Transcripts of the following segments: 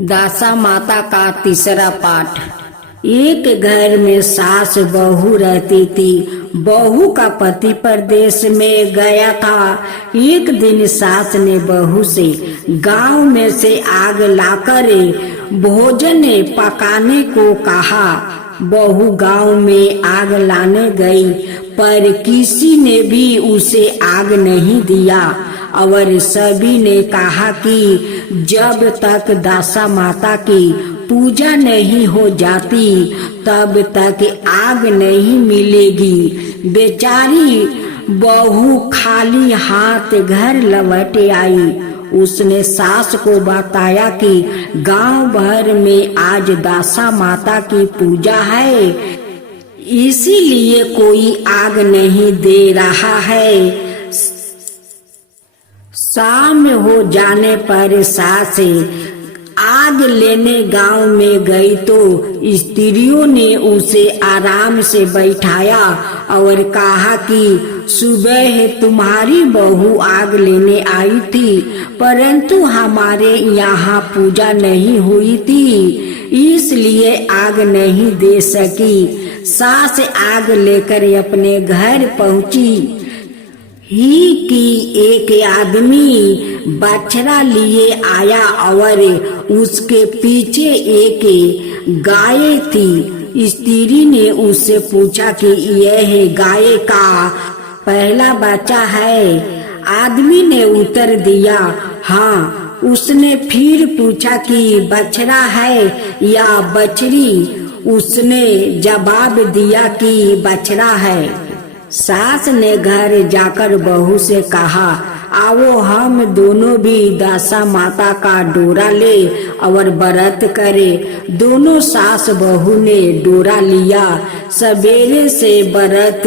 दासा माता का तीसरा पाठ। एक घर में सास बहू रहती थी। बहू का पति परदेश में गया था। एक दिन सास ने बहू से गांव में से आग लाकर भोजन पकाने को कहा। बहू गांव में आग लाने गई, पर किसी ने भी उसे आग नहीं दिया और सभी ने कहा कि जब तक दासा माता की पूजा नहीं हो जाती तब तक आग नहीं मिलेगी। बेचारी बहू खाली हाथ घर लौट आई। उसने सास को बताया कि गांव भर में आज दासा माता की पूजा है, इसीलिए कोई आग नहीं दे रहा है। शाम हो जाने पर सास आग लेने गांव में गई तो स्त्रियों ने उसे आराम से बैठाया और कहा कि सुबह तुम्हारी बहू आग लेने आई थी, परंतु हमारे यहाँ पूजा नहीं हुई थी, इसलिए आग नहीं दे सकी। सास आग लेकर अपने घर पहुंची ही कि एक आदमी बछड़ा लिए आया और उसके पीछे एक गाय थी। स्त्री ने उससे पूछा कि यह गाय का पहला बच्चा है? आदमी ने उत्तर दिया हाँ। उसने फिर पूछा कि बछड़ा है या बछड़ी? उसने जवाब दिया कि बछड़ा है। सास ने घर जाकर बहू से कहा, आओ हम दोनों भी दासा माता का डोरा ले और व्रत करे। दोनों सास बहू ने डोरा लिया। सवेरे से व्रत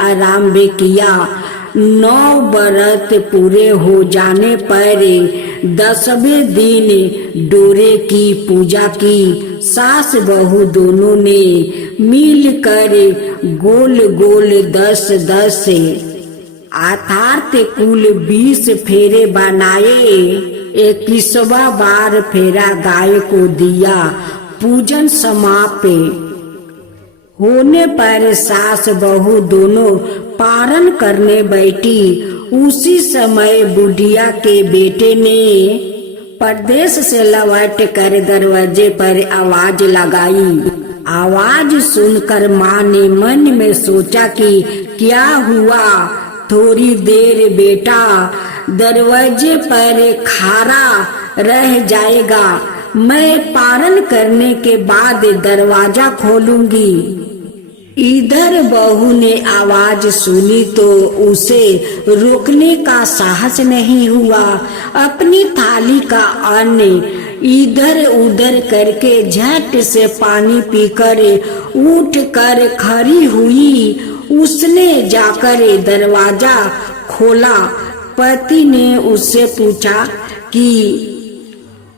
आरंभ किया। 9 व्रत पूरे हो जाने पर 10वें दिन डोरे की पूजा की। सास बहू दोनों ने मिलकर गोल गोल 10-10 अर्थात कुल 20 फेरे बनाए। 21वां बार फेरा गाय को दिया। पूजन समाप्त होने पर सास बहू दोनों पारण करने बैठी। उसी समय बुढ़िया के बेटे ने परदेश से लौट कर दरवाजे पर आवाज लगाई। आवाज सुनकर माँ ने मन में सोचा कि क्या हुआ? थोड़ी देर बेटा दरवाजे पर खड़ा रह जाएगा, मैं पारण करने के बाद दरवाजा खोलूंगी। इधर बहू ने आवाज सुनी तो उसे रोकने का साहस नहीं हुआ। अपनी थाली का अन्न इधर उधर करके झट से पानी पीकर उठ कर खड़ी हुई। उसने जाकर दरवाजा खोला। पति ने उससे पूछा कि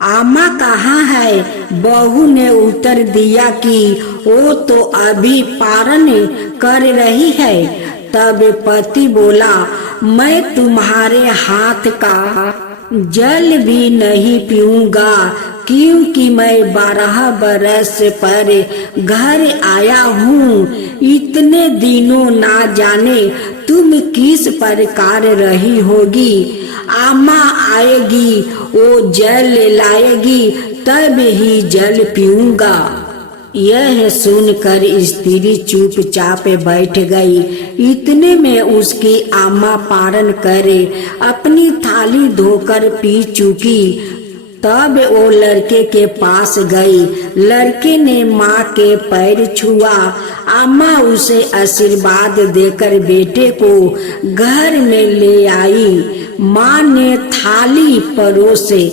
आमा कहाँ है? बहू ने उत्तर दिया कि वो तो अभी पारण कर रही है। तब पति बोला, मैं तुम्हारे हाथ का जल भी नहीं पीऊंगा, क्योंकि मैं 12 बरस पर घर आया हूँ। इतने दिनों ना जाने तुम किस प्रकार रही होगी। आमा आएगी, वो जल लाएगी, तब ही जल पीऊंगा। यह सुनकर स्त्री चुपचाप बैठ गई। इतने में उसकी आमा पारण करे अपनी थाली धोकर पी चुकी। तब वो लड़के के पास गई। लड़के ने माँ के पैर छुआ। अम्मा उसे आशीर्वाद देकर बेटे को घर में ले आई। माँ ने थाली परोसे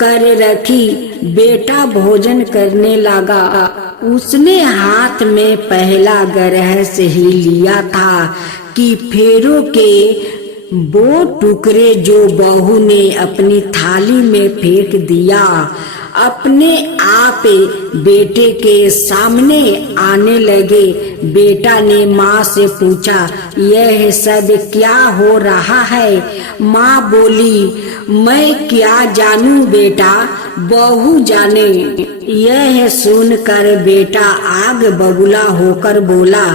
कर रखी। बेटा भोजन करने लगा। उसने हाथ में पहला ग्रह से ही लिया था कि फेरों के वो टुकड़े जो बहू ने अपनी थाली में फेंक दिया। अपने आप बेटे के सामने आने लगे। बेटा ने माँ से पूछा, यह सब क्या हो रहा है? माँ बोली, मैं क्या जानूं बेटा, बहू जाने। यह सुनकर बेटा आग बबूला होकर बोला,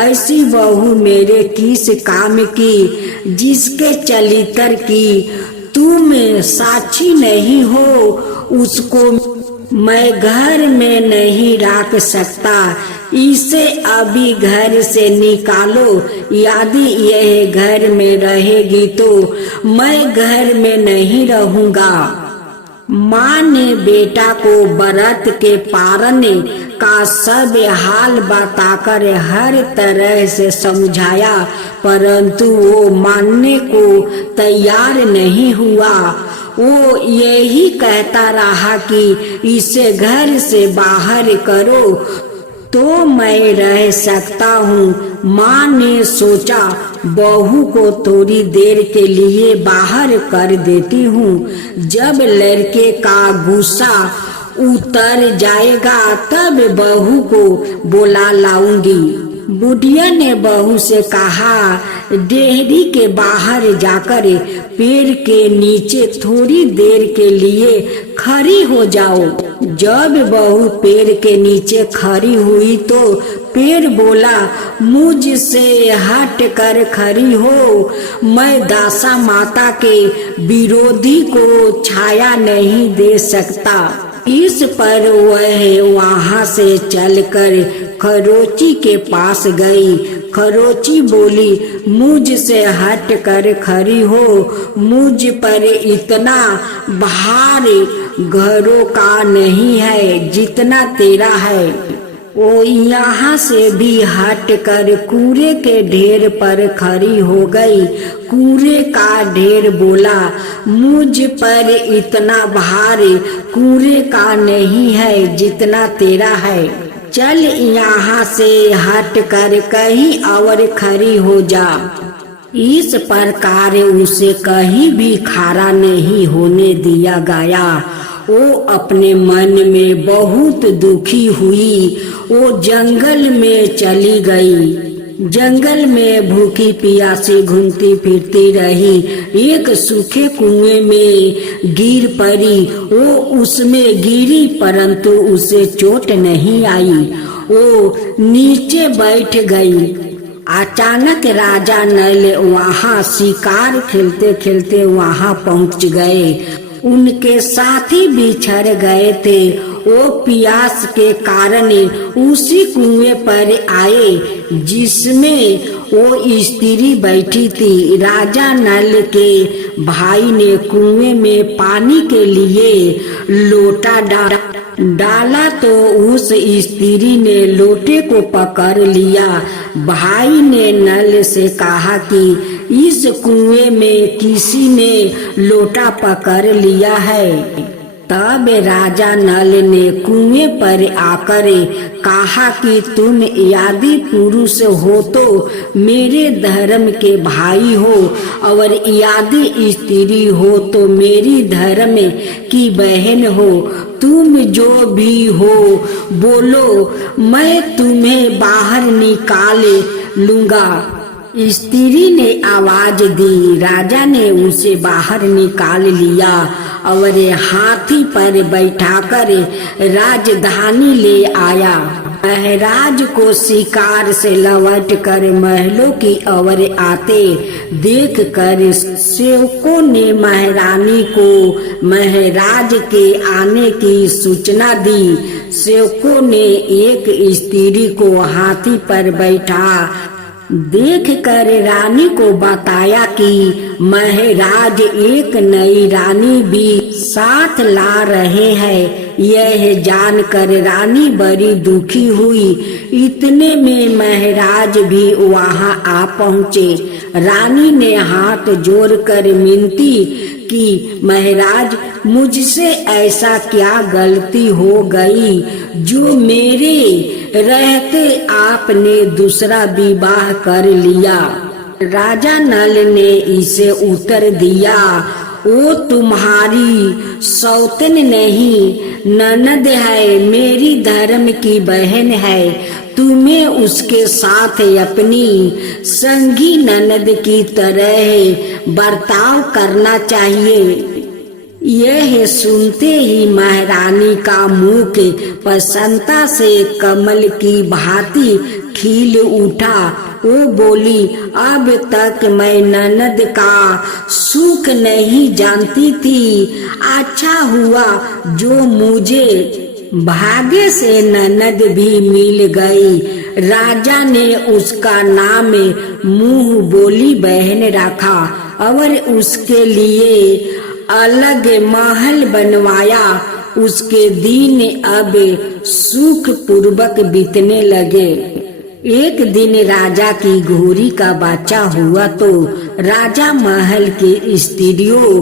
ऐसी बहू मेरे किस काम की, जिसके चलितर की तुम साक्षी नहीं हो, उसको मैं घर में नहीं रख सकता। इसे अभी घर से निकालो, यदि यह घर में रहेगी तो मैं घर में नहीं रहूंगा। माँ ने बेटा को व्रत के पालन का सब हाल बताकर हर तरह से समझाया, परंतु वो मानने को तैयार नहीं हुआ। वो यही कहता रहा कि इसे घर से बाहर करो तो मैं रह सकता हूँ। माँ ने सोचा, बहू को थोड़ी देर के लिए बाहर कर देती हूँ, जब लड़के का गुस्सा उतर जाएगा तब बहू को बुला लाऊंगी। बुढ़िया ने बहू से कहा, डेहरी के बाहर जाकर पेड़ के नीचे थोड़ी देर के लिए खड़ी हो जाओ। जब बहू पेड़ के नीचे खड़ी हुई तो पेड़ बोला, मुझसे हट कर खड़ी हो, मैं दासा माता के विरोधी को छाया नहीं दे सकता। इस पर वह वहाँ से चलकर खरोची के पास गई। खरोची बोली, मुझसे हट कर खड़ी हो, मुझ पर इतना भार घरों का नहीं है जितना तेरा है। वो यहाँ से भी हट कर कूड़े के ढेर पर खड़ी हो गई। कूड़े का ढेर बोला, मुझ पर इतना भार कूड़े का नहीं है जितना तेरा है, चल यहाँ से हट कर कहीं और खड़ी हो जा। इस प्रकार उसे कहीं भी खड़ा नहीं होने दिया गया। वो अपने मन में बहुत दुखी हुई। वो जंगल में चली गई। जंगल में भूखी प्यासी घूमती फिरती रही। एक सूखे कुएं में गिर पड़ी। वो उसमें गिरी परंतु उसे चोट नहीं आई। वो नीचे बैठ गई। अचानक राजा नल वहाँ शिकार खेलते खेलते वहाँ पहुँच गए। उनके साथी बिछड़ गए थे। वो प्यास के कारण उसी कुएं पर आए जिसमें वो स्त्री बैठी थी। राजा नल के भाई ने कुएं में पानी के लिए लोटा डाला तो उस स्त्री ने लोटे को पकड़ लिया। भाई ने नल से कहा कि इस कुएं में किसी ने लोटा पकड़ लिया है। तब राजा नल ने कुएं पर आकर कहा कि तुम यदि पुरुष हो तो मेरे धर्म के भाई हो, और यदि स्त्री हो तो मेरी धर्म की बहन हो। तुम जो भी हो बोलो, मैं तुम्हें बाहर निकाल लूंगा। स्त्री ने आवाज दी। राजा ने उसे बाहर निकाल लिया और हाथी पर बैठाकर राजधानी ले आया। महाराज को शिकार से लौट कर महलों की ओर आते देख कर सेवकों ने महारानी को महाराज के आने की सूचना दी। सेवकों ने एक स्त्री को हाथी पर बैठा देख कर रानी को बताया कि महाराज एक नई रानी भी साथ ला रहे हैं। यह जानकर रानी बड़ी दुखी हुई। इतने में महाराज भी वहां आ पहुँचे। रानी ने हाथ जोड़कर विनती कि महाराज, मुझसे ऐसा क्या गलती हो गई जो मेरे रहते आपने दूसरा विवाह कर लिया। राजा नल ने इसे उत्तर दिया, वो तुम्हारी सौतन नहीं ननद है, मेरी धर्म की बहन है। तुम्हें उसके साथ अपनी संगी ननद की तरह बर्ताव करना चाहिए। यह सुनते ही महारानी का मुख प्रसन्नता से कमल की भांति खिल उठा। वो बोली, अब तक मैं ननद का सुख नहीं जानती थी। अच्छा हुआ जो मुझे भाग्य से ननद भी मिल गई। राजा ने उसका नाम मुंह बोली बहन रखा और उसके लिए अलग महल बनवाया। उसके दिन अब सुख पूर्वक बीतने लगे। एक दिन राजा की घोड़ी का बच्चा हुआ तो राजा महल की स्त्रियों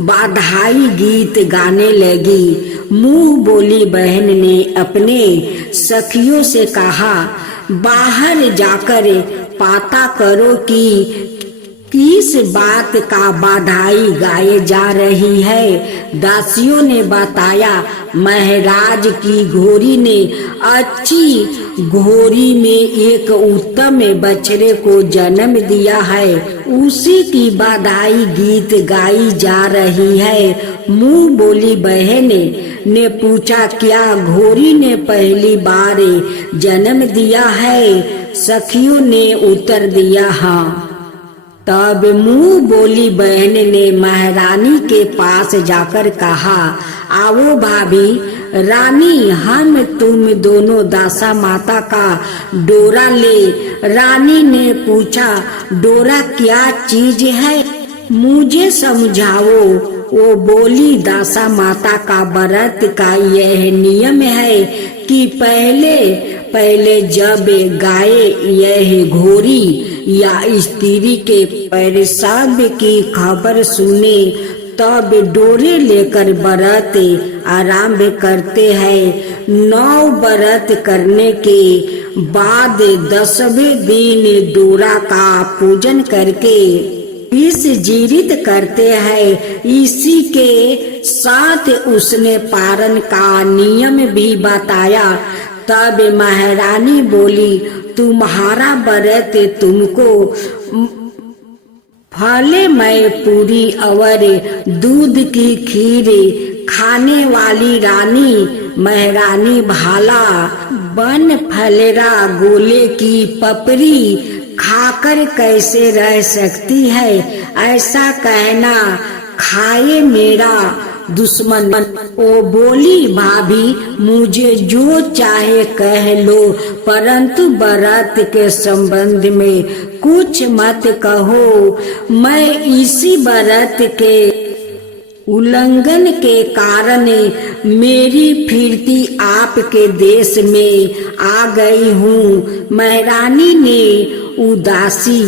बधाई गीत गाने लगी। मुंह बोली बहन ने अपने सखियों से कहा, बाहर जाकर पता करो कि किस बात का बधाई गाए जा रही है। दासियों ने बताया, महाराज की घोड़ी ने अच्छी घोड़ी में एक उत्तम बछड़े को जन्म दिया है, उसी की बधाई गीत गाई जा रही है। मुंह बोली बहन ने पूछा, क्या घोड़ी ने पहली बार जन्म दिया है? सखियों ने उत्तर दिया, हाँ। तब मुंह बोली बहन ने महारानी के पास जाकर कहा, आओ भाभी रानी, हम तुम दोनों दासा माता का डोरा ले। रानी ने पूछा, डोरा क्या चीज है, मुझे समझाओ। वो बोली, दासा माता का व्रत का यह नियम है कि पहले जब गाय यह घोड़ी या स्त्री के प्रसव की खबर सुने तब डोरे लेकर व्रत आरंभ करते हैं। 9 व्रत करने के बाद 10वें दिन डोरा का पूजन करके इस जीवित करते हैं। इसी के साथ उसने पारण का नियम भी बताया। तब महारानी बोली, तुम्हारा व्रत तुमको फले मैं पूरी और दूध की खीर खाने वाली रानी महारानी भाला बन फलेरा गोले की पपरी खाकर कैसे रह सकती है? ऐसा कहना खाए मेरा दुश्मन। ओ बोली, भाभी मुझे जो चाहे कह लो, परंतु व्रत के संबंध में कुछ मत कहो। मैं इसी व्रत के उल्लंघन के कारण मेरी फिरती आपके देश में आ गई हूँ। महारानी ने उदासी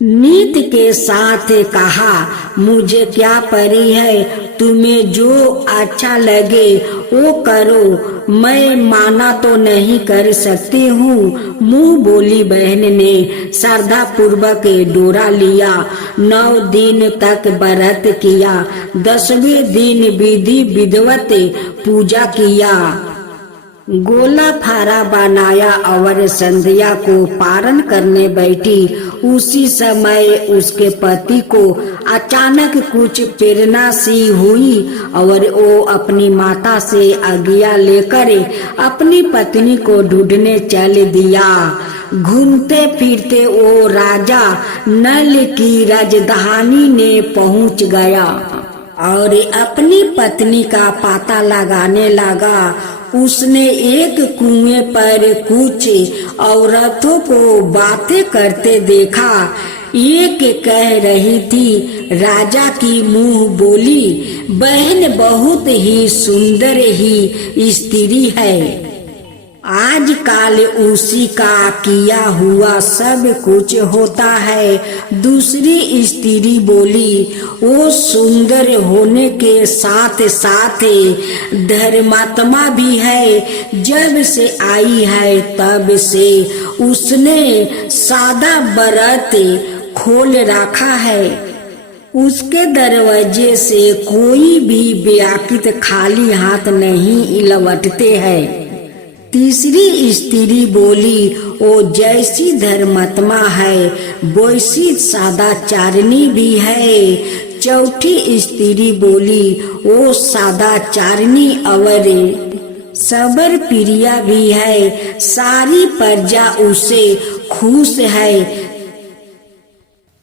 नीत के साथ कहा, मुझे क्या परी है, तुम्हें जो अच्छा लगे वो करो, मैं माना तो नहीं कर सकती हूँ। मुंह बोली बहन ने श्रद्धा पूर्वक डोरा लिया। 9 दिन तक व्रत किया। 10वें दिन विधि विधिवत पूजा किया, गोला फारा बनाया और संध्या को पारण करने बैठी। उसी समय उसके पति को अचानक कुछ प्रेरणा सी हुई और वो अपनी माता से आज्ञा लेकर अपनी पत्नी को ढूंढने चल दिया। घूमते फिरते वो राजा नल की राजधानी में पहुंच गया और अपनी पत्नी का पता लगाने लगा। उसने एक कुएं पर कुछ औरतों को बातें करते देखा। एक कह रही थी, राजा की मुंह बोली बहन बहुत ही सुंदर ही स्त्री है, आजकल उसी का किया हुआ सब कुछ होता है। दूसरी स्त्री बोली, वो सुंदर होने के साथ साथ धर्मात्मा भी है। जब से आई है तब से उसने सादा व्रत खोल रखा है। उसके दरवाजे से कोई भी व्याकुल खाली हाथ नहीं लौटते हैं। तीसरी स्त्री बोली, ओ जैसी धर्मात्मा है वैसी सदाचारिणी भी है। चौथी स्त्री बोली, ओ सदाचारिणी और सबर प्रिया भी है, सारी प्रजा उसे खुश है।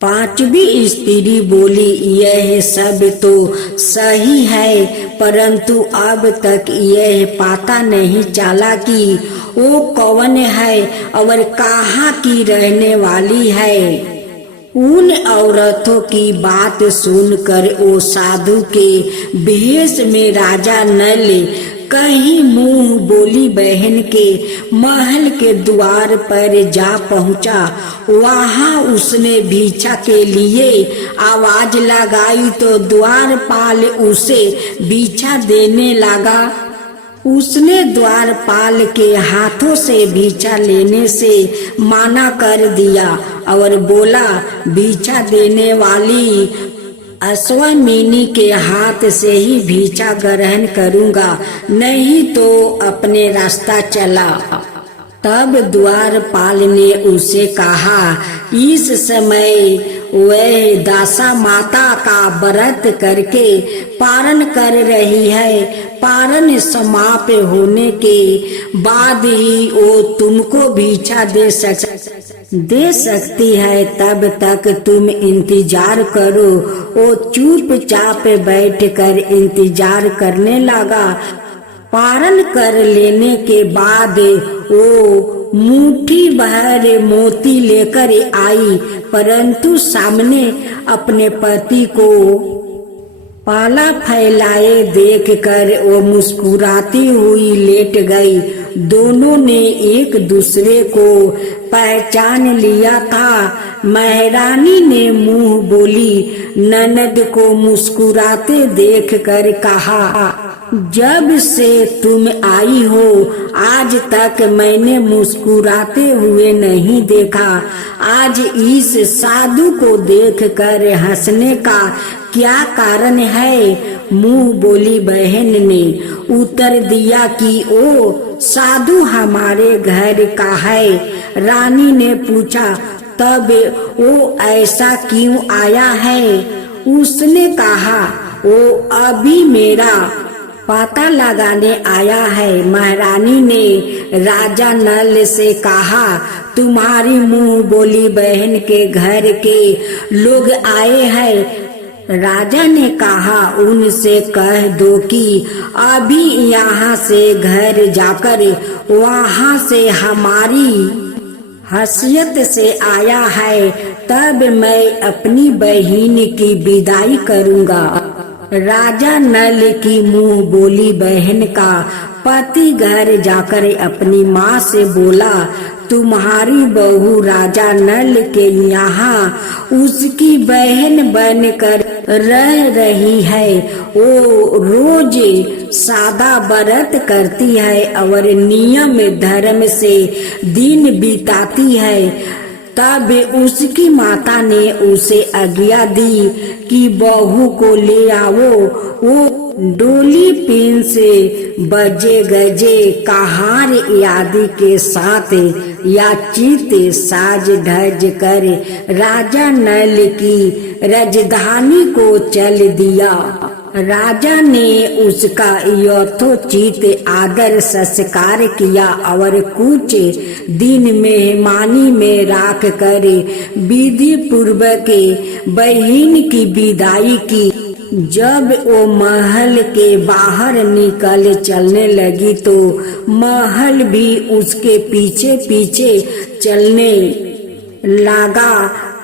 पांचवी स्त्री बोली, यह सब तो सही है, परंतु अब तक यह पता नहीं चला कि वो कौन है और कहाँ की रहने वाली है। उन औरतों की बात सुनकर वो साधु के भेष में राजा नल कहीं मुंह बोली बहन के महल के द्वार पर जा पहुंचा। वहां उसने भिक्षा के लिए आवाज लगाई तो द्वारपाल उसे भिक्षा देने लगा। उसने द्वारपाल के हाथों से भिक्षा लेने से मना कर दिया और बोला, भिक्षा देने वाली अश्वमिनी के हाथ से ही भिक्षा ग्रहण करूंगा, नहीं तो अपने रास्ता चला। तब द्वारपाल ने उसे कहा, इस समय वह दासा माता का व्रत करके पारण कर रही है। पारण समाप्त होने के बाद ही वो तुमको भिक्षा दे सकती है, तब तक तुम इंतजार करो। वो चुपचाप बैठकर इंतजार करने लगा। पारण कर लेने के बाद वो मुट्ठी भर मोती लेकर आई, परंतु सामने अपने पति को पाला फैलाए देखकर वो मुस्कुराती हुई लेट गई। दोनों ने एक दूसरे को पहचान लिया था। महारानी ने मुंह बोली ननद को मुस्कुराते देखकर कहा, जब से तुम आई हो आज तक मैंने मुस्कुराते हुए नहीं देखा। आज इस साधु को देखकर हंसने का क्या कारण है? मुंह बोली बहन ने उत्तर दिया कि ओ साधु हमारे घर का है। रानी ने पूछा, तब वो ऐसा क्यों आया है? उसने कहा, वो अभी मेरा पता लगाने आया है। महारानी ने राजा नल से कहा, तुम्हारी मुंह बोली बहन के घर के लोग आए हैं। राजा ने कहा, उनसे कह दो कि अभी यहाँ से घर जाकर वहाँ से हमारी हैसियत से आया है, तब मैं अपनी बहन की विदाई करूँगा। राजा नल की मुंह बोली बहन का पति घर जाकर अपनी माँ से बोला, तुम्हारी बहू राजा नल के यहाँ उसकी बहन बनकर रह रही है। वो रोज सादा व्रत करती है और नियम धर्म से दिन बिताती है। तब उसकी माता ने उसे आज्ञा दी कि बहू को ले आओ। वो डोली पिन से बजे गजे कहार आदि के साथ या चित साज ढज कर राजा नल की राजधानी को चल दिया। राजा ने उसका यथोचित आदर संस्कार किया और कुछ दिन मेहमानी में राख कर विधि पूर्वक बहन की विदाई की। जब वो महल के बाहर निकल चलने लगी तो महल भी उसके पीछे पीछे चलने लगा।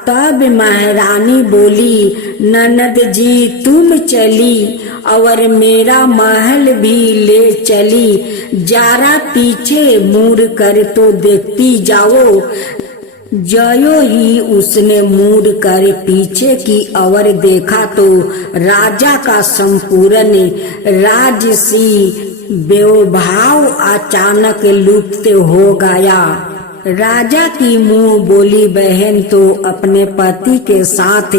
तब महारानी बोली, ननद जी तुम चली और मेरा महल भी ले चली, जरा पीछे मुड़ कर तो देखती जाओ। जयो ही उसने मुड़ कर पीछे की ओर देखा तो राजा का संपूर्ण राजसी वैभव अचानक लुप्त हो गया। राजा की मुंह बोली बहन तो अपने पति के साथ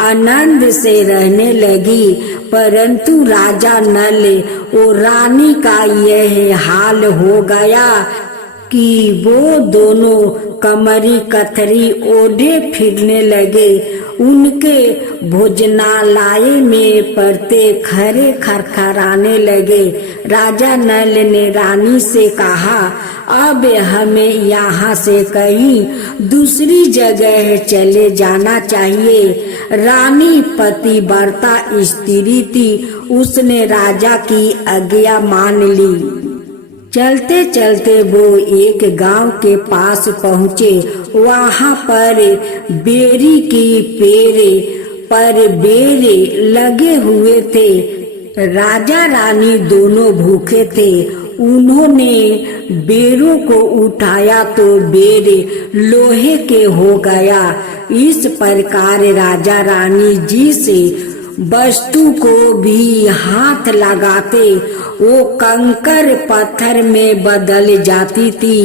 आनंद से रहने लगी, परंतु राजा नल और रानी का यह हाल हो गया कि वो दोनों कमरी कथरी ओढ़े फिरने लगे। उनके भोजनालय में पड़ते खरे खरखराने लगे। राजा नल ने रानी से कहा, अब हमें यहाँ से कहीं दूसरी जगह चले जाना चाहिए। रानी पतिव्रता स्त्री थी, उसने राजा की आज्ञा मान ली। चलते चलते वो एक गांव के पास पहुँचे। वहाँ पर बेरी की पेड़ पर बेरे लगे हुए थे। राजा रानी दोनों भूखे थे। उन्होंने बेरों को उठाया तो बेरे लोहे के हो गया। इस प्रकार राजा रानी जी से वस्तु को भी हाथ लगाते वो कंकर पत्थर में बदल जाती थी।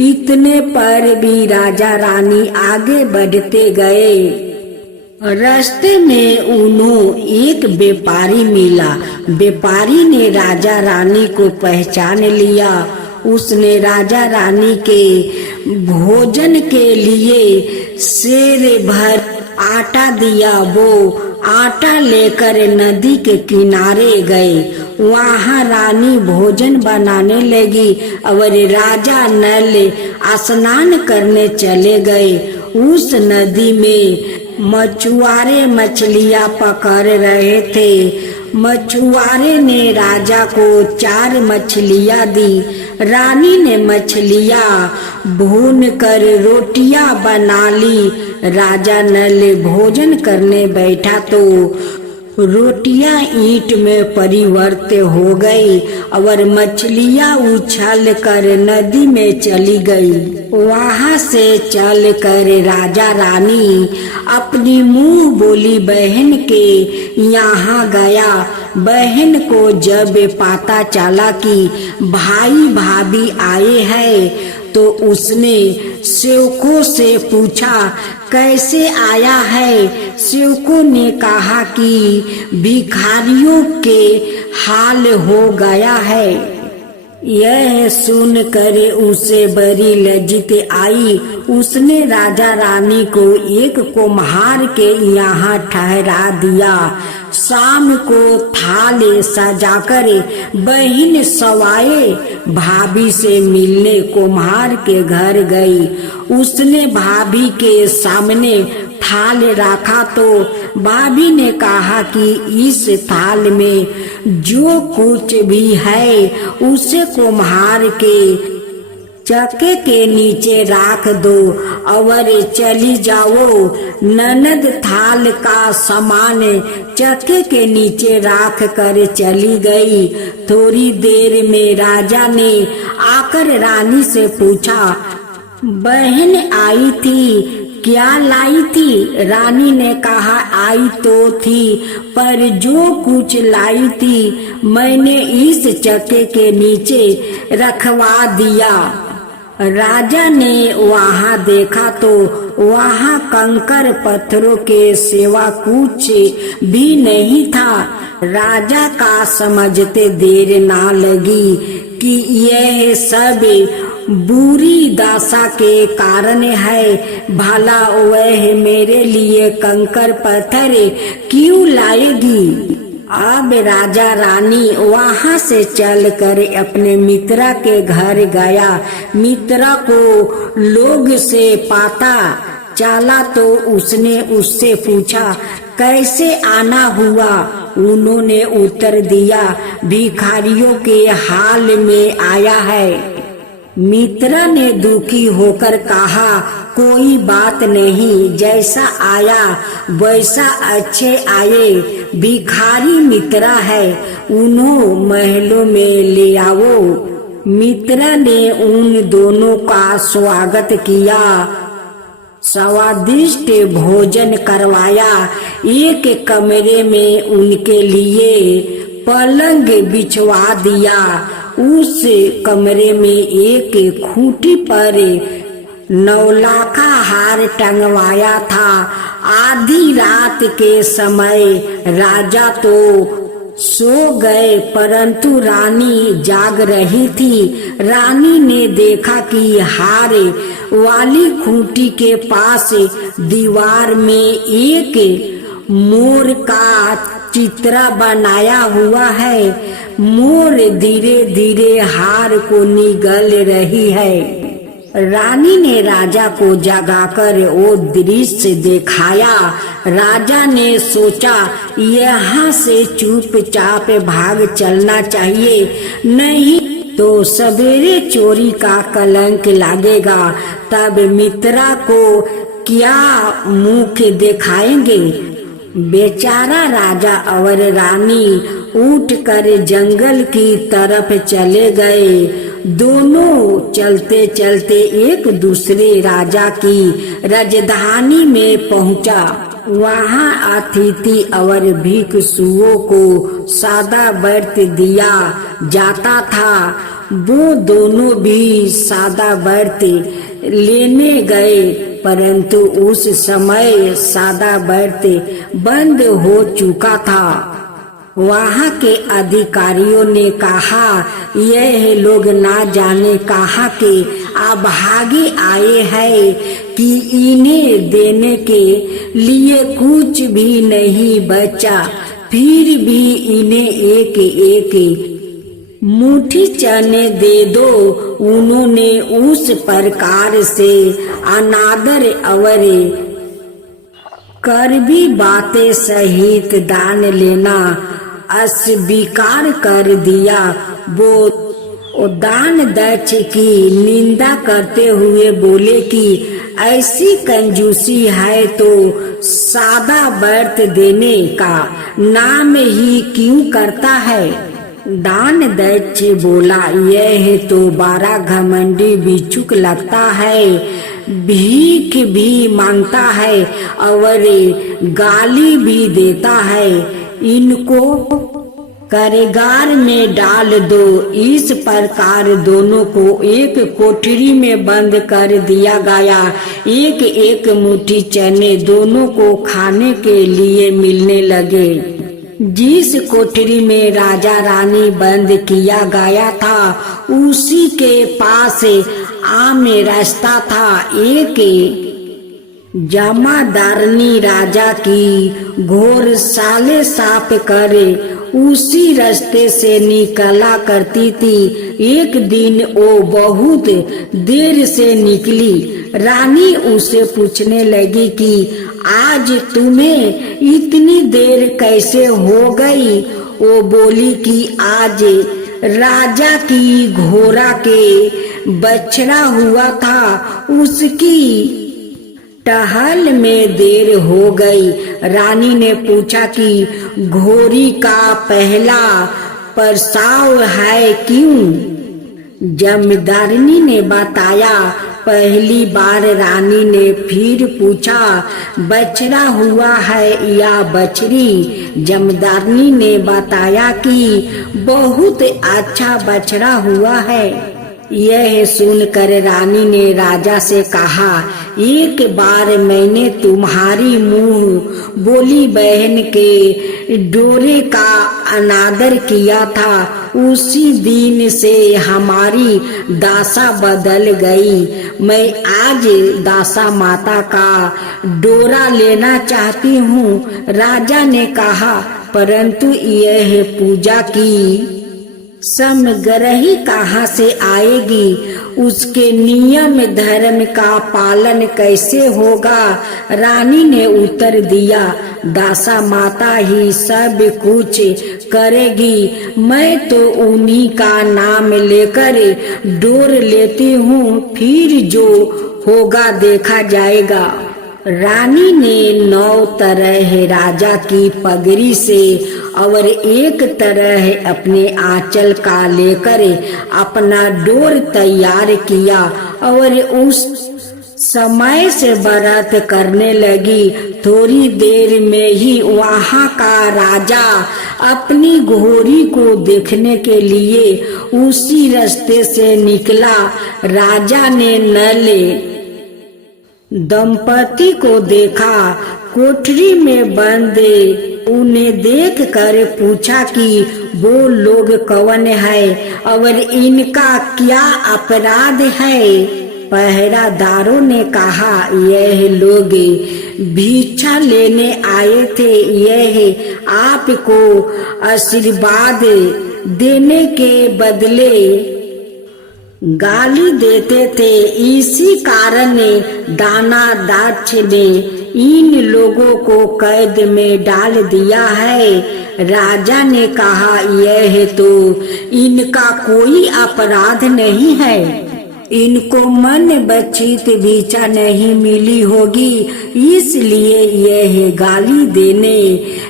इतने पर भी राजा रानी आगे बढ़ते गए। रास्ते में उन्हें एक व्यापारी मिला। व्यापारी ने राजा रानी को पहचान लिया। उसने राजा रानी के भोजन के लिए सेर भर आटा दिया। वो आटा लेकर नदी के किनारे गए। वहाँ रानी भोजन बनाने लगी और राजा नल स्नान करने चले गए। उस नदी में मछुआरे मछलियाँ पकड़ रहे थे। मछुआरे ने राजा को 4 मछलियाँ दी। रानी ने मछलियाँ भून कर रोटियां बना ली। राजा नल भोजन करने बैठा तो रोटियां ईंट में परिवर्तित हो गई और मछलियां उछल कर नदी में चली गई। वहां से चल कर राजा रानी अपनी मुंह बोली बहन के यहाँ गया। बहन को जब पता चला कि भाई भाभी आए हैं तो उसने सेवकों से पूछा, कैसे आया है? सेवकों ने कहा कि भिखारियों के हाल हो गया है। यह सुनकर उसे बड़ी लज्जित आई। उसने राजा रानी को एक कुम्हार के यहाँ ठहरा दिया। शाम को थाल सजाकर बहन सवाए भाभी से मिलने कुम्हार के घर गई। उसने भाभी के सामने थाल रखा तो भाभी ने कहा कि इस थाल में जो कुछ भी है उसे कुम्हार के चक्के के नीचे रख दो और चली जाओ। ननद थाल का सामान चक्के के नीचे रख कर चली गई। थोड़ी देर में राजा ने आकर रानी से पूछा, बहन आई थी, क्या लाई थी? रानी ने कहा, आई तो थी, पर जो कुछ लाई थी मैंने इस चक्के के नीचे रखवा दिया। राजा ने वहाँ देखा तो वहाँ कंकर पत्थरों के सिवा कुछ भी नहीं था। राजा का समझते देर ना लगी कि यह सब बुरी दशा के कारण है। भला वह मेरे लिए कंकर पत्थर क्यों लाएगी? अब राजा रानी वहाँ से चलकर अपने मित्रा के घर गया। मित्रा को लोग से पता चला तो उसने उससे पूछा, कैसे आना हुआ? उन्होंने उत्तर दिया, भिखारियों के हाल में आया है। मित्रा ने दुखी होकर कहा, कोई बात नहीं, जैसा आया वैसा अच्छे आए। भिखारी मित्रा है, उन्हों महलों में ले आओ। मित्रा ने उन दोनों का स्वागत किया, स्वादिष्ट भोजन करवाया। एक कमरे में उनके लिए पलंग बिछवा दिया। उस कमरे में एक खूंटी पर नौलाखा हार टंगवाया था। आधी रात के समय राजा तो सो गए, परंतु रानी जाग रही थी। रानी ने देखा कि हार वाली खूंटी के पास दीवार में एक मोर का चित्र बनाया हुआ है। मोर धीरे धीरे हार को निगल रही है। रानी ने राजा को जगाकर वो दृश्य दिखाया। राजा ने सोचा यहाँ से चुपचाप भाग चलना चाहिए, नहीं तो सवेरे चोरी का कलंक लगेगा। तब मित्रा को क्या मुख दिखाएंगे। बेचारा राजा और रानी उठकर जंगल की तरफ चले गए। दोनों चलते चलते एक दूसरे राजा की राजधानी में पहुंचा। वहां अतिथि और भिक्षुओं को सादा व्रत दिया जाता था। वो दोनों भी सादा व्रत लेने गए, परंतु उस समय सादा व्रत बंद हो चुका था। वहाँ के अधिकारियों ने कहा, यह लोग ना जाने कहा के अभागे आए हैं कि इन्हें देने के लिए कुछ भी नहीं बचा, फिर भी इन्हें एक एक मुट्ठी चने दे दो। उन्होंने उस प्रकार से अनादर और कड़वी बातें सहित दान लेना अस्वीकार कर दिया। वो दान दक्ष की निंदा करते हुए बोले कि ऐसी कंजूसी है तो सादा व्रत देने का नाम ही क्यों करता है। दान दक्ष बोला, यह तो बड़ा घमंडी भिक्षुक लगता है, भीख भी मांगता है और गाली भी देता है। इनको कारागार में डाल दो। इस प्रकार दोनों को एक कोठरी में बंद कर दिया गया। एक एक मुट्ठी चने दोनों को खाने के लिए मिलने लगे। जिस कोठरी में राजा रानी बंद किया गया था उसी के पास आम रास्ता था। एक जमादारनी राजा की घोर साले साफ करे उसी रास्ते से निकला करती थी। एक दिन वो बहुत देर से निकली। रानी उसे पूछने लगी कि आज तुम्हें इतनी देर कैसे हो गई। वो बोली कि आज राजा की घोड़ा के बछड़ा हुआ था, उसकी टहल में देर हो गई। रानी ने पूछा कि घोड़ी का पहला प्रसव है क्यों। जमींदारनी ने बताया। पहली बार रानी ने फिर पूछा, बछड़ा हुआ है या बछड़ी। जमींदारनी ने बताया कि बहुत अच्छा बछड़ा हुआ है। यह सुनकर रानी ने राजा से कहा, एक बार मैंने तुम्हारी मुंह बोली बहन के डोरे का अनादर किया था, उसी दिन से हमारी दासा बदल गई। मैं आज दासा माता का डोरा लेना चाहती हूँ। राजा ने कहा, परंतु यह पूजा की समग्रही कहाँ से आएगी, उसके नियम धर्म का पालन कैसे होगा। रानी ने उत्तर दिया, दासा माता ही सब कुछ करेगी। मैं तो उन्हीं का नाम लेकर डोर लेती हूँ, फिर जो होगा देखा जाएगा। रानी ने 9 तरह राजा की पगड़ी से और एक तरह अपने आंचल का लेकर अपना डोर तैयार किया और उस समय से व्रत करने लगी। थोड़ी देर में ही वहाँ का राजा अपनी घोड़ी को देखने के लिए उसी रास्ते से निकला। राजा ने नल दंपति को देखा कोठरी में बंद। उन्हें देख कर पूछा कि वो लोग कौन है और इनका क्या अपराध है। पहरादारों ने कहा, यह लोग भिक्षा लेने आए थे, यह आपको आशीर्वाद देने के बदले गाली देते थे, इसी कारण दानाध्यक्ष ने इन लोगों को कैद में डाल दिया है। राजा ने कहा, यह तो इनका कोई अपराध नहीं है, इनको मन बचित भिक्षा नहीं मिली होगी, इसलिए यह गाली देने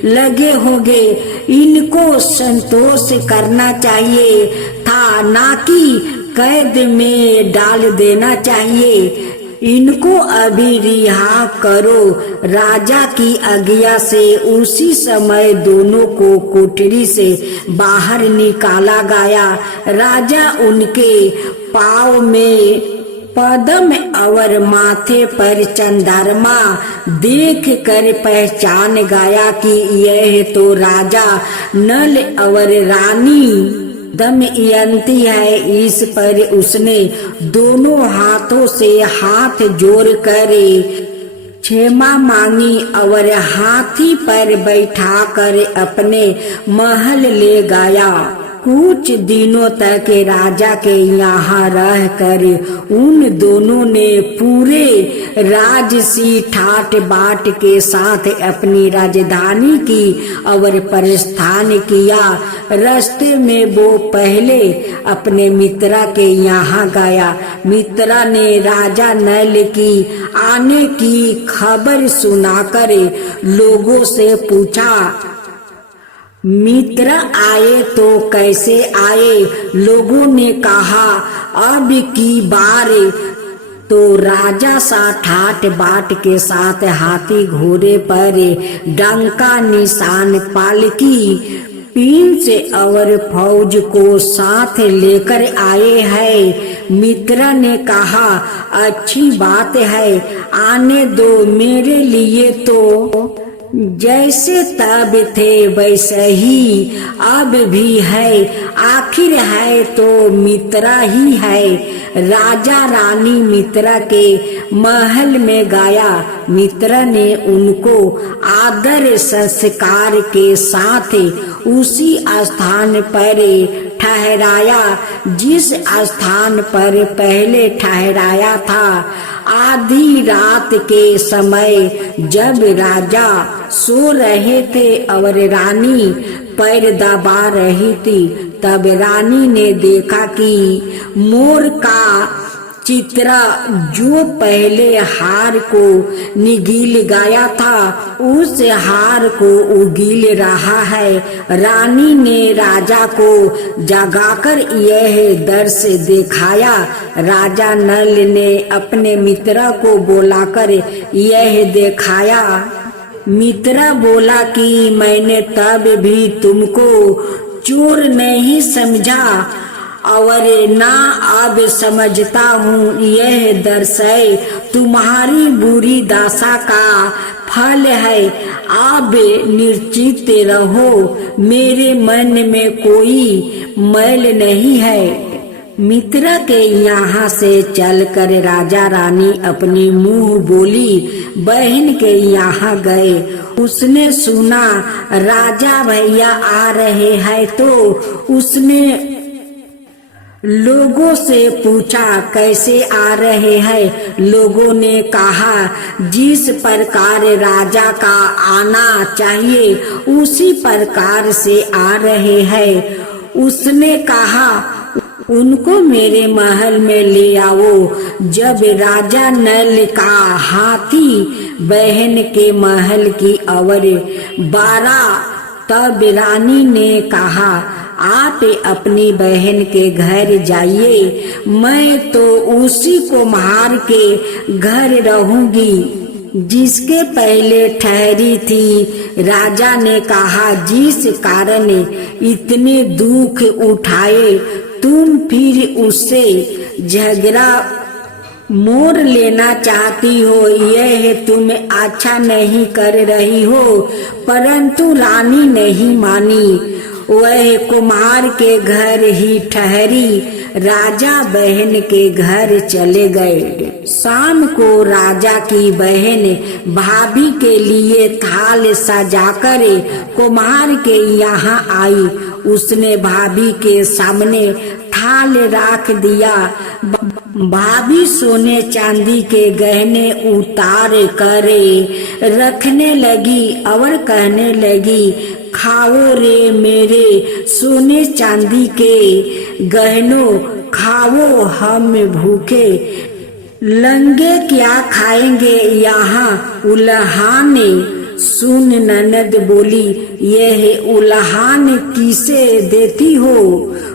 लगे होंगे। इनको संतोष करना चाहिए था, ना कि कैद में डाल देना चाहिए। इनको अभी रिहा करो। राजा की आज्ञा से उसी समय दोनों को कोठरी से बाहर निकाला गया। राजा उनके पाँव में पद्म और माथे पर चंद्रमा देख कर पहचान गया कि यह तो राजा नल और रानी दमयंती है। इस पर उसने दोनों हाथों से हाथ जोड़कर क्षमा मांगी और हाथी पर बैठाकर अपने महल ले गया। कुछ दिनों तक राजा के यहाँ रहकर उन दोनों ने पूरे राजसी ठाट बाट के साथ अपनी राजधानी की और प्रस्थान किया। रास्ते में वो पहले अपने मित्रा के यहाँ गया। मित्रा ने राजा नल की आने की खबर सुनाकर लोगों से पूछा, मित्र आए तो कैसे आए? लोगों ने कहा, अब की बार तो राजा सा ठाट बाट के साथ हाथी घोड़े पर डंका निशान पालकी पींछ और फौज को साथ लेकर आए हैं। मित्र ने कहा, अच्छी बात है, आने दो। मेरे लिए तो जैसे तब थे वैसे ही अब भी है, आखिर है तो मित्रा ही है। राजा रानी मित्रा के महल में गया। मित्रा ने उनको आदर संस्कार के साथ उसी स्थान पर ठहराया जिस स्थान पर पहले ठहराया था। आधी रात के समय जब राजा सो रहे थे और रानी पैर दबा रही थी, तब रानी ने देखा कि मोर का चित्रा जो पहले हार को निगल गया था, उस हार को उगील रहा है। रानी ने राजा को जगाकर यह दृश्य दिखाया। राजा नल ने अपने मित्र को बुलाकर यह दिखाया। मित्र बोला कि मैंने तब भी तुमको चोर नहीं समझा और ना अब समझता हूँ। यह दर्शाए तुम्हारी बुरी दशा का फल है। अब निर्चित रहो, मेरे मन में कोई मैल नहीं है। मित्र के यहाँ से चलकर राजा रानी अपनी मुंह बोली बहन के यहाँ गए। उसने सुना राजा भैया आ रहे हैं तो उसने लोगों से पूछा, कैसे आ रहे हैं? लोगों ने कहा, जिस प्रकार राजा का आना चाहिए उसी प्रकार से आ रहे हैं। उसने कहा, उनको मेरे महल में ले आओ। जब राजा नल का हाथी बहन के महल की ओर बारा, तब रानी ने कहा, आप अपनी बहन के घर जाइए, मैं तो उसी कुम्हार के घर रहूंगी जिसके पहले ठहरी थी। राजा ने कहा, जिस कारण इतने दुख उठाए तुम फिर उससे झगड़ा मोर लेना चाहती हो, यह तुम अच्छा नहीं कर रही हो। परंतु रानी नहीं मानी, वह कुम्हार के घर ही ठहरी, राजा बहन के घर चले गए। शाम को राजा की बहन भाभी के लिए थाल सजाकर कुम्हार के यहाँ आई। उसने भाभी के सामने थाल रख दिया। भाभी सोने चांदी के गहने उतार कर रखने लगी और कहने लगी, खाओ रे मेरे सोने चांदी के गहनों, खाओ हम भूखे लंगे क्या खाएंगे यहाँ उल्हाने। सुन ननद बोली, यह उल्हान किसे देती हो?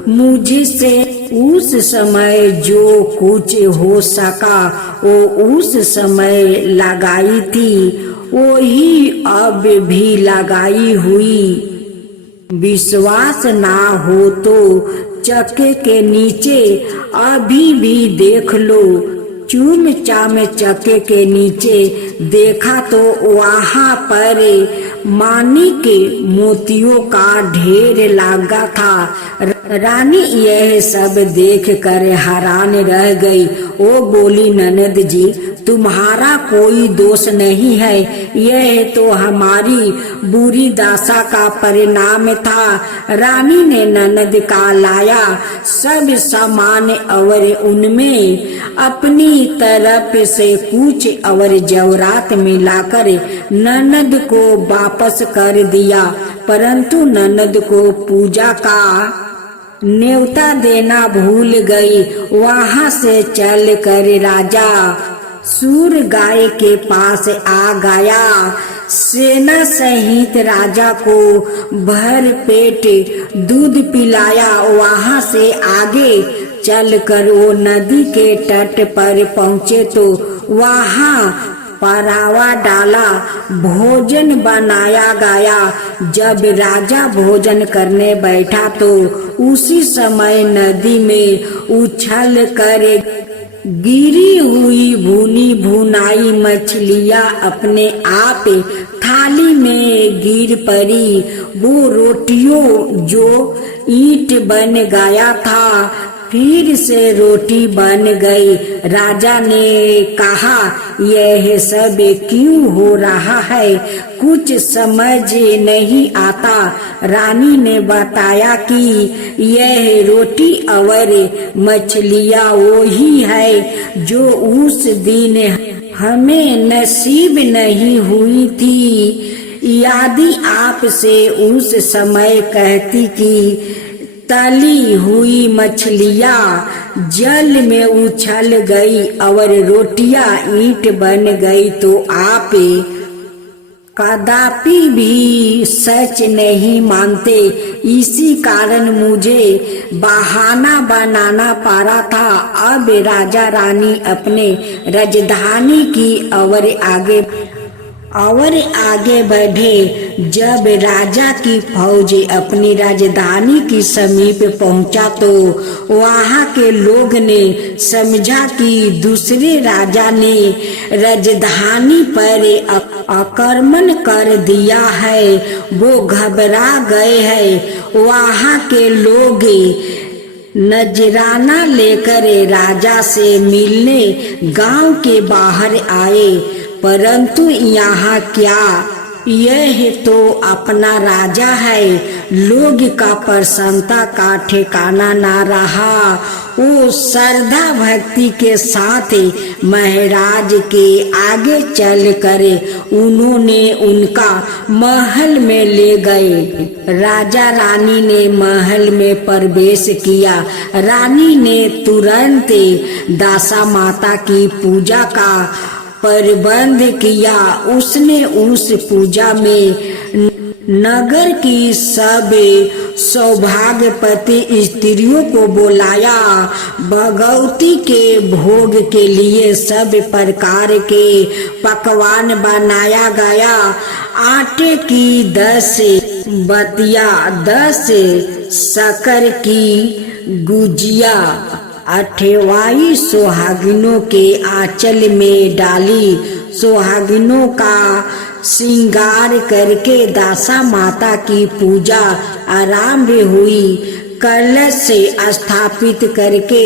मुझे से उस समय जो कुछ हो सका वो उस समय लगाई थी, वही अब भी लगाई हुई। विश्वास ना हो तो चक्के के नीचे अभी भी देख लो। चूम चाम चक्के के नीचे देखा तो वहाँ पर मानिक मोतियों का ढेर लगा था। रानी यह सब देख कर हैरान रह गई। वो बोली, ननद जी तुम्हारा कोई दोष नहीं है, यह तो हमारी बुरी दशा का परिणाम था। रानी ने ननद का लाया सब सामान और उनमें अपनी तरफ से कुछ और जवरात मिलाकर ननद को वापस कर दिया। परंतु ननद को पूजा का न्योता देना भूल गई। वहाँ से चल कर राजा सूर गाय के पास आ गया। सेना सहित राजा को भर पेट दूध पिलाया। वहाँ से आगे चलकर वो नदी के तट पर पहुँचे तो वहाँ परावा डाला, भोजन बनाया गया। जब राजा भोजन करने बैठा तो उसी समय नदी में उछल कर गिरी हुई भुनी भुनाई मछलियाँ अपने आप थाली में गिर पड़ी। वो रोटियों जो ईंट बन गया था फिर से रोटी बन गई। राजा ने कहा, यह सब क्यों हो रहा है, कुछ समझ नहीं आता। रानी ने बताया कि यह रोटी और मछलियाँ वो ही है जो उस दिन हमें नसीब नहीं हुई थी। यदि आपसे उस समय कहती कि तली हुई मछलियाँ जल में उछल गई और रोटियां ईंट बन गई तो आप कदापि भी सच नहीं मानते। इसी कारण मुझे बहाना बनाना पड़ा था। अब राजा रानी अपने राजधानी की और आगे बढ़े। जब राजा की फौज अपनी राजधानी की समीप पहुंचा तो वहां के लोग ने समझा कि दूसरे राजा ने राजधानी पर आक्रमण कर दिया है। वो घबरा गए हैं। वहां के लोग नजराना लेकर राजा से मिलने गांव के बाहर आए। परंतु यहाँ क्या, यह तो अपना राजा है। लोग का प्रसन्नता का ठिकाना ना रहा। वो श्रद्धा भक्ति के साथ महाराज के आगे चल कर उन्होंने उनका महल में ले गए। राजा रानी ने महल में प्रवेश किया। रानी ने तुरंत दासा माता की पूजा का प्रबंध किया। उसने उस पूजा में नगर की सब सौभाग्यवती स्त्रियों को बुलाया। भगवती के भोग के लिए सब प्रकार के पकवान बनाया गया। आटे की 10 बतिया, 10 शक्कर की गुजिया अठवाई सुहागिनों के आंचल में डाली। सुहागिनों का श्रृंगार करके दासा माता की पूजा आरंभ हुई। कलश से स्थापित करके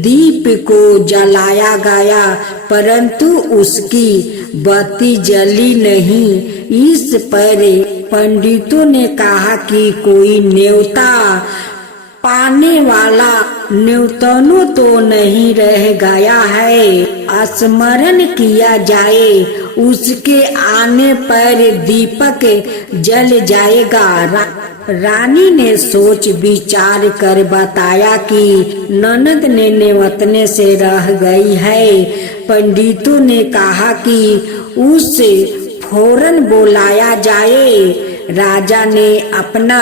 दीप को जलाया गया, परंतु उसकी बत्ती जली नहीं। इस पर पंडितों ने कहा कि कोई न्योता पाने वाला न्योतनो तो नहीं रह गया है, स्मरण किया जाए, उसके आने पर दीपक जल जाएगा। रानी ने सोच विचार कर बताया कि ननद ने नेवतने से रह गई है। पंडितों ने कहा कि उसे फौरन बुलाया जाए। राजा ने अपना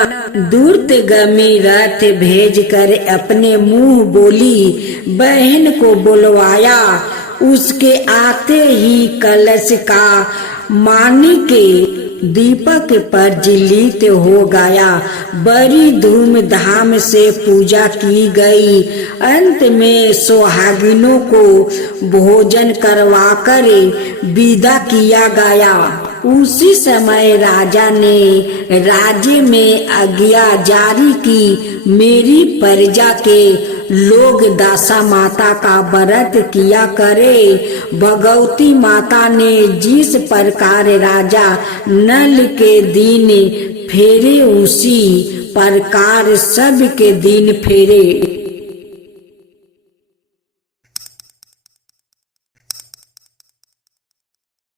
दूरगामी रथ भेजकर अपने मुंह बोली बहन को बुलवाया। उसके आते ही कलश का मानिक दीपक पर ज्वलित हो गया। बड़ी धूमधाम से पूजा की गई। अंत में सुहागिनों को भोजन करवाकर विदा किया गया। उसी समय राजा ने राज्य में आज्ञा जारी की, मेरी प्रजा के लोग दासा माता का व्रत किया करे। भगवती माता ने जिस प्रकार राजा नल के दिन फेरे, उसी प्रकार सब के दिन फेरे।